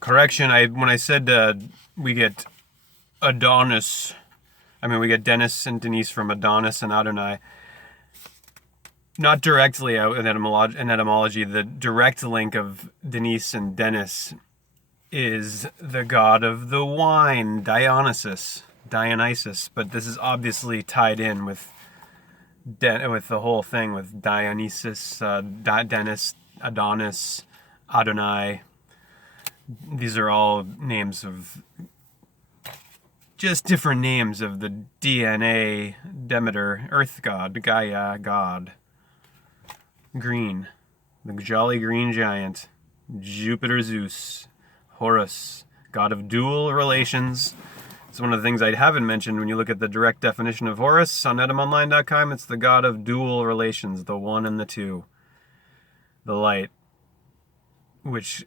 Correction, when I said we get Adonis, we get Dennis and Denise from Adonis and Adonai. Not directly out in etymology. The direct link of Denise and Dennis is the god of the wine, Dionysus. But this is obviously tied in with the whole thing with Dionysus, Dennis, Adonis, Adonai. These are all names of just different names of the DNA, Demeter, Earth God, Gaia, God. Green, the jolly green giant, Jupiter Zeus, Horus, god of dual relations. It's one of the things I haven't mentioned when you look at the direct definition of Horus on etymonline.com. It's the god of dual relations, the one and the two. The light, which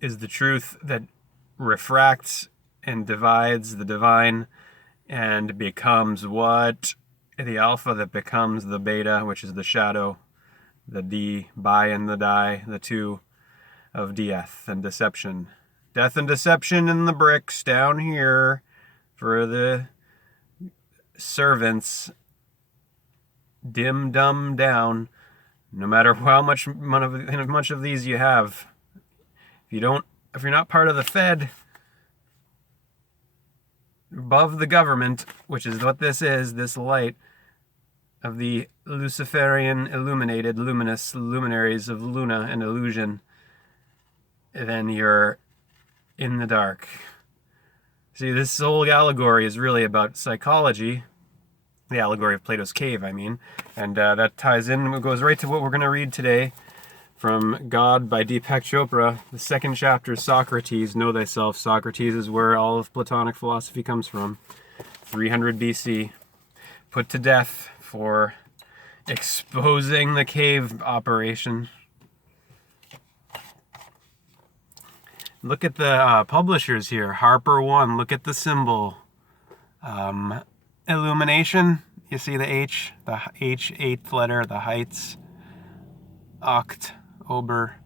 is the truth that refracts and divides the divine and becomes what? The alpha that becomes the beta, which is the shadow, the D, bi and the die, the two of death and deception. Death and deception in the bricks down here for the servants. Dim, dumb down. No matter how much of these you have. If you're not part of the Fed, above the government, which is what this is, this light of the Luciferian illuminated luminous luminaries of Luna and illusion, then you're in the dark. See, this whole allegory is really about psychology, the allegory of Plato's cave, and that ties in, it goes right to what we're going to read today from God by Deepak Chopra. The second chapter, Soc-Ra-Tes, Know Thyself. Socrates is where all of Platonic philosophy comes from. 300 BC, put to death for exposing the cave operation. Look at the publishers here. Harper One, look at the symbol. Illumination, you see the H, eighth letter, the heights. Oct, Ober,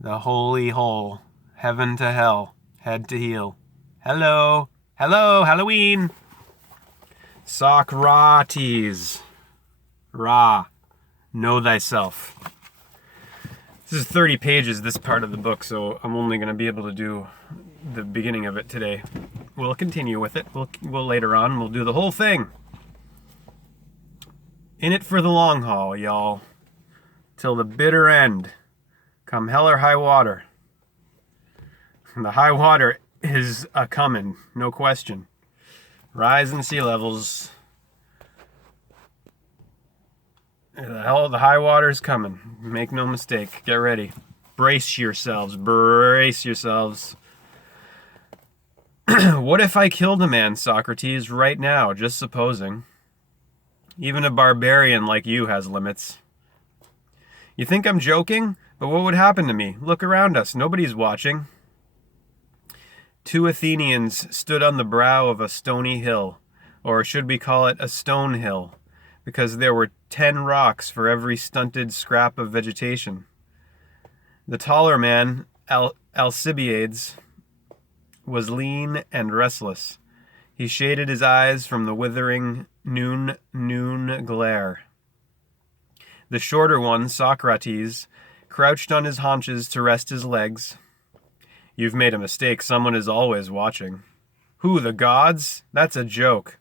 the holy hole, heaven to hell, head to heel. Hello, Halloween. Soc-Ra-Tes, Ra, know thyself. This is 30 pages, this part of the book, so I'm only going to be able to do the beginning of it today. We'll continue with it. We'll later on, we'll do the whole thing. In it for the long haul, y'all. Till the bitter end. Come hell or high water. And the high water is a-coming, no question. Rise in sea levels. The high water's coming. Make no mistake. Get ready. Brace yourselves. Brace yourselves. What if I killed a man, Socrates, right now, just supposing? Even a barbarian like you has limits. You think I'm joking? But what would happen to me? Look around us. Nobody's watching. 2 Athenians stood on the brow of a stony hill, or should we call it a stone hill, because there were 10 rocks for every stunted scrap of vegetation. The taller man, Alcibiades, was lean and restless. He shaded his eyes from the withering noon glare. The shorter one, Soc-Ra-Tes, crouched on his haunches to rest his legs. You've made a mistake. Someone is always watching. Who, the gods? That's a joke.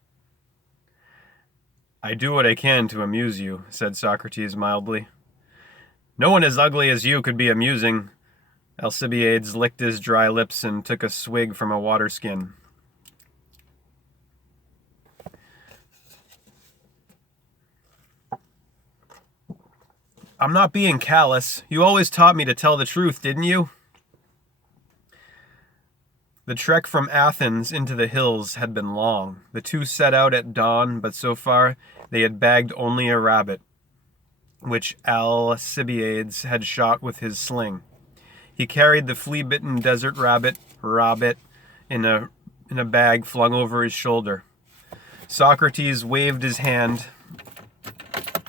I do what I can to amuse you, said Socrates mildly. No one as ugly as you could be amusing. Alcibiades licked his dry lips and took a swig from a water skin. I'm not being callous. You always taught me to tell the truth, didn't you? The trek from Athens into the hills had been long. The two set out at dawn, but so far they had bagged only a rabbit, which Alcibiades had shot with his sling. He carried the flea-bitten desert rabbit, in a bag flung over his shoulder. Soc-Ra-Tes waved his hand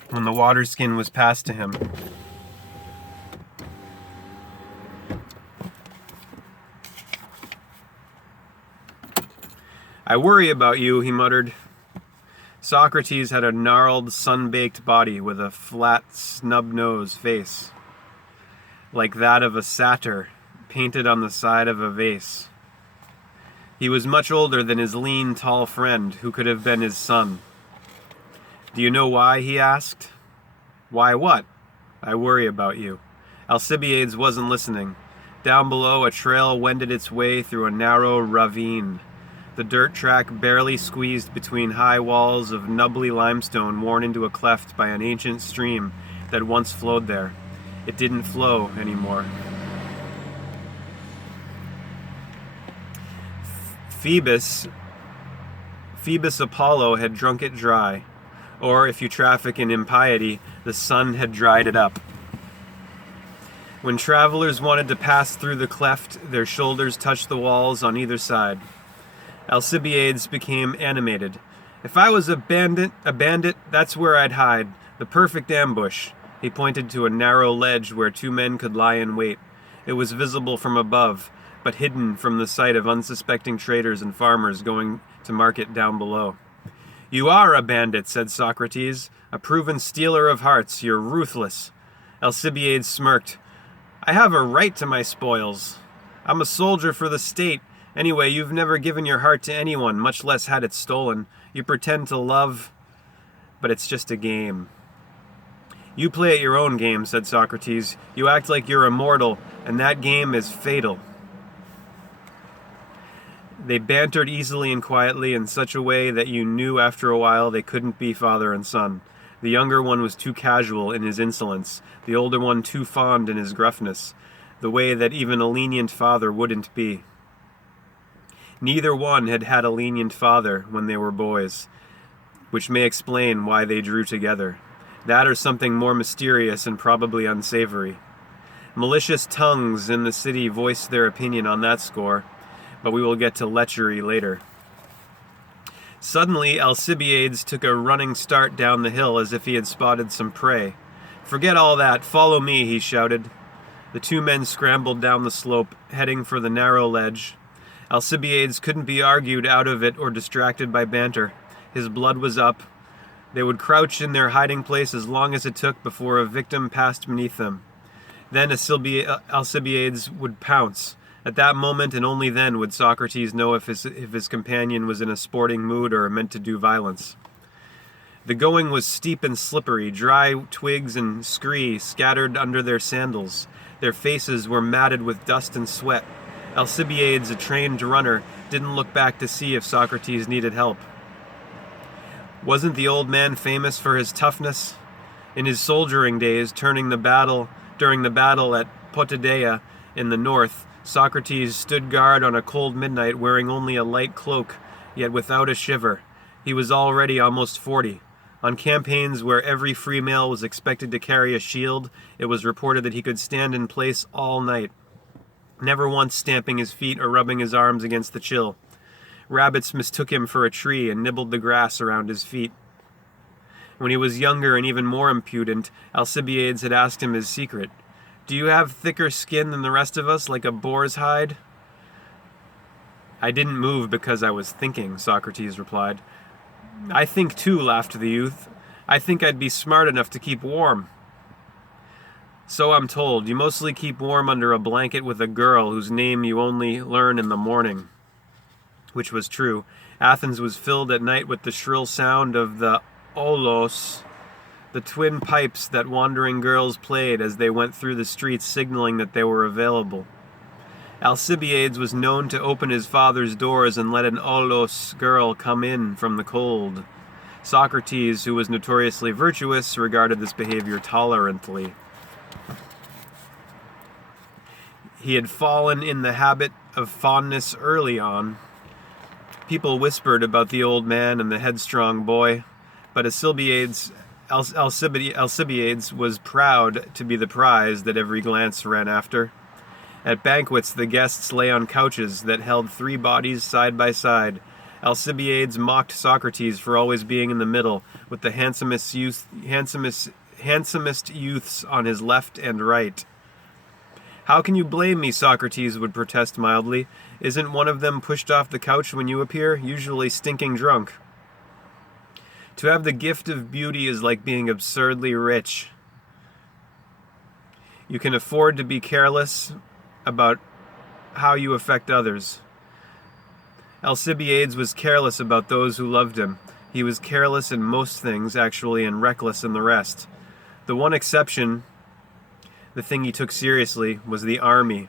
when the water skin was passed to him. "I worry about you," he muttered. Soc-Ra-Tes had a gnarled, sun-baked body with a flat, snub-nosed face, like that of a satyr painted on the side of a vase. He was much older than his lean, tall friend, who could have been his son. "Do you know why?" he asked. "Why what?" "I worry about you." Alcibiades wasn't listening. Down below, a trail wended its way through a narrow ravine. The dirt track barely squeezed between high walls of nubbly limestone worn into a cleft by an ancient stream that once flowed there. It didn't flow anymore. Phoebus Apollo had drunk it dry, or if you traffic in impiety, the sun had dried it up. When travelers wanted to pass through the cleft, their shoulders touched the walls on either side. Alcibiades became animated. "If I was a bandit, that's where I'd hide. The perfect ambush." He pointed to a narrow ledge where two men could lie in wait. It was visible from above, but hidden from the sight of unsuspecting traders and farmers going to market down below. "You are a bandit," said Soc-Ra-Tes, "a proven stealer of hearts. You're ruthless." Alcibiades smirked. "I have a right to my spoils. I'm a soldier for the state. Anyway, you've never given your heart to anyone, much less had it stolen. You pretend to love, but it's just a game." "You play at your own game," said Soc-Ra-Tes. "You act like you're immortal, and that game is fatal." They bantered easily and quietly in such a way that you knew after a while they couldn't be father and son. The younger one was too casual in his insolence, the older one too fond in his gruffness, the way that even a lenient father wouldn't be. Neither one had had a lenient father when they were boys, which may explain why they drew together. That or something more mysterious and probably unsavory. Malicious tongues in the city voiced their opinion on that score, but we will get to lechery later. Suddenly, Alcibiades took a running start down the hill as if he had spotted some prey. "Forget all that, follow me," he shouted. The two men scrambled down the slope, heading for the narrow ledge. Alcibiades couldn't be argued out of it or distracted by banter. His blood was up. They would crouch in their hiding place as long as it took before a victim passed beneath them. Then Alcibiades would pounce. At that moment, and only then, would Soc-Ra-Tes know if his companion was in a sporting mood or meant to do violence. The going was steep and slippery, dry twigs and scree scattered under their sandals. Their faces were matted with dust and sweat. Alcibiades, a trained runner, didn't look back to see if Soc-Ra-Tes needed help. Wasn't the old man famous for his toughness? In his soldiering days, during the battle at Potidæa in the north, Soc-Ra-Tes stood guard on a cold midnight wearing only a light cloak, yet without a shiver. He was already almost 40. On campaigns where every free male was expected to carry a shield, it was reported that he could stand in place all night, never once stamping his feet or rubbing his arms against the chill. Rabbits mistook him for a tree and nibbled the grass around his feet. When he was younger and even more impudent, Alcibiades had asked him his secret. "Do you have thicker skin than the rest of us, like a boar's hide?" "I didn't move because I was thinking," Soc-Ra-Tes replied. "I think too," laughed the youth. "I think I'd be smart enough to keep warm." "So I'm told. You mostly keep warm under a blanket with a girl whose name you only learn in the morning." Which was true. Athens was filled at night with the shrill sound of the olos, the twin pipes that wandering girls played as they went through the streets signaling that they were available. Alcibiades was known to open his father's doors and let an olos girl come in from the cold. Soc-Ra-Tes, who was notoriously virtuous, regarded this behavior tolerantly. He had fallen in the habit of fondness early on. People whispered about the old man and the headstrong boy, but Alcibiades was proud to be the prize that every glance ran after. At banquets, the guests lay on couches that held 3 bodies side by side. Alcibiades mocked Socrates for always being in the middle, with the handsomest youths on his left and right. "How can you blame me?" Socrates would protest mildly. "Isn't one of them pushed off the couch when you appear, usually stinking drunk?" To have the gift of beauty is like being absurdly rich. You can afford to be careless about how you affect others. Alcibiades was careless about those who loved him. He was careless in most things, actually, and reckless in the rest. The one exception, the thing he took seriously, was the army.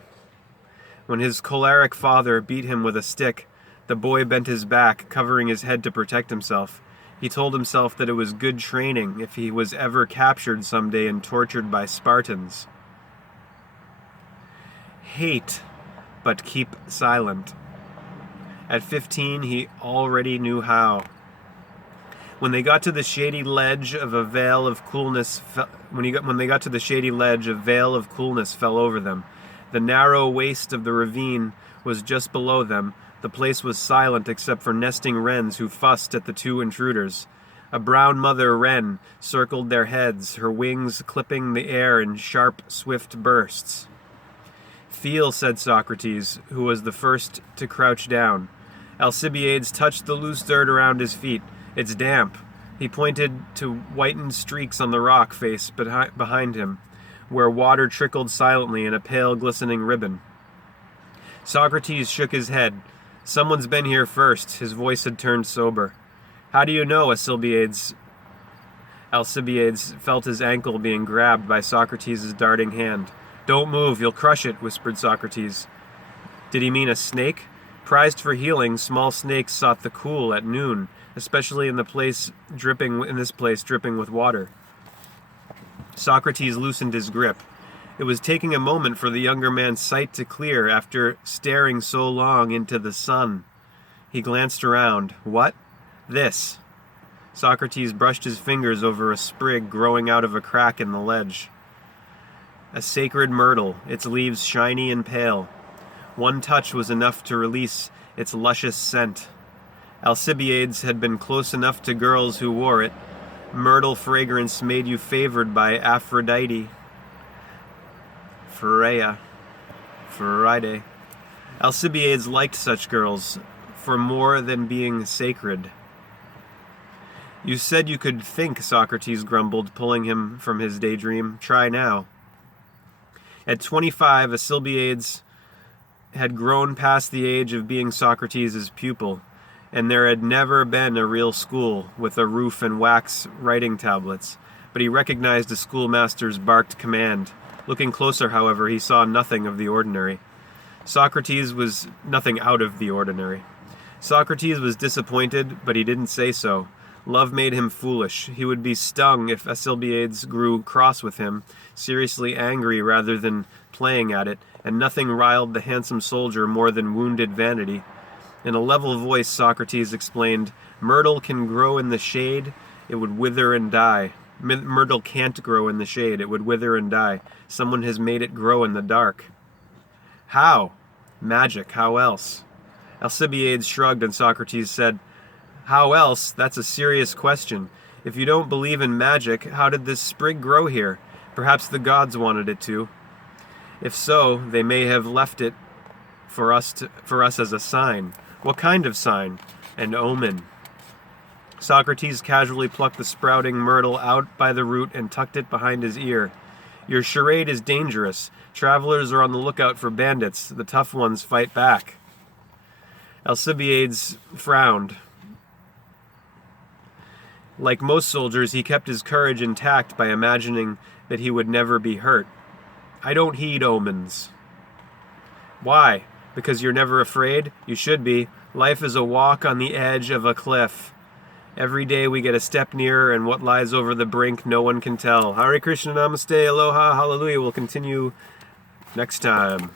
When his choleric father beat him with a stick, the boy bent his back, covering his head to protect himself. He told himself that it was good training if he was ever captured someday and tortured by Spartans. Hate, but keep silent. At 15, he already knew how. When they got to the shady ledge, a veil of coolness fell over them. The narrow waist of the ravine was just below them. The place was silent except for nesting wrens who fussed at the 2 intruders. A brown mother wren circled their heads, her wings clipping the air in sharp, swift bursts. "Feel," said Socrates, who was the first to crouch down. Alcibiades touched the loose dirt around his feet. "It's damp." He pointed to whitened streaks on the rock face behind him, where water trickled silently in a pale, glistening ribbon. Socrates shook his head. "Someone's been here first." His voice had turned sober. "How do you know?" Alcibiades felt his ankle being grabbed by Socrates' darting hand. "Don't move, you'll crush it," whispered Socrates. Did he mean a snake? Prized for healing, small snakes sought the cool at noon, especially in this place dripping with water. Socrates loosened his grip. It was taking a moment for the younger man's sight to clear after staring so long into the sun. He glanced around. "What?" "This." Socrates brushed his fingers over a sprig growing out of a crack in the ledge. A sacred myrtle, its leaves shiny and pale. One touch was enough to release its luscious scent. Alcibiades had been close enough to girls who wore it. Myrtle fragrance made you favored by Aphrodite. Friday. Alcibiades liked such girls for more than being sacred. "You said you could think," Socrates grumbled, pulling him from his daydream. "Try now." At 25, Alcibiades had grown past the age of being Socrates' pupil, and there had never been a real school with a roof and wax writing tablets, but he recognized a schoolmaster's barked command. Looking closer, however, he saw nothing of the ordinary. Socrates was nothing out of the ordinary. Socrates was disappointed, but he didn't say so. Love made him foolish. He would be stung if Alcibiades grew cross with him, seriously angry rather than playing at it, and nothing riled the handsome soldier more than wounded vanity. In a level voice, Socrates explained, "Myrtle can grow in the shade, it would wither and die. Myrtle can't grow in the shade, it would wither and die. Someone has made it grow in the dark." "How?" "Magic, how else?" Alcibiades shrugged, and Socrates said, "How else? That's a serious question. If you don't believe in magic, how did this sprig grow here? Perhaps the gods wanted it to. If so, they may have left it for us as a sign." "What kind of sign?" "An omen." Socrates casually plucked the sprouting myrtle out by the root and tucked it behind his ear. "Your charade is dangerous. Travelers are on the lookout for bandits. The tough ones fight back." Alcibiades frowned. Like most soldiers, he kept his courage intact by imagining that he would never be hurt. "I don't heed omens." "Why? Because you're never afraid? You should be. Life is a walk on the edge of a cliff. Every day we get a step nearer, and what lies over the brink no one can tell." Hare Krishna, Namaste, Aloha, Hallelujah. We'll continue next time.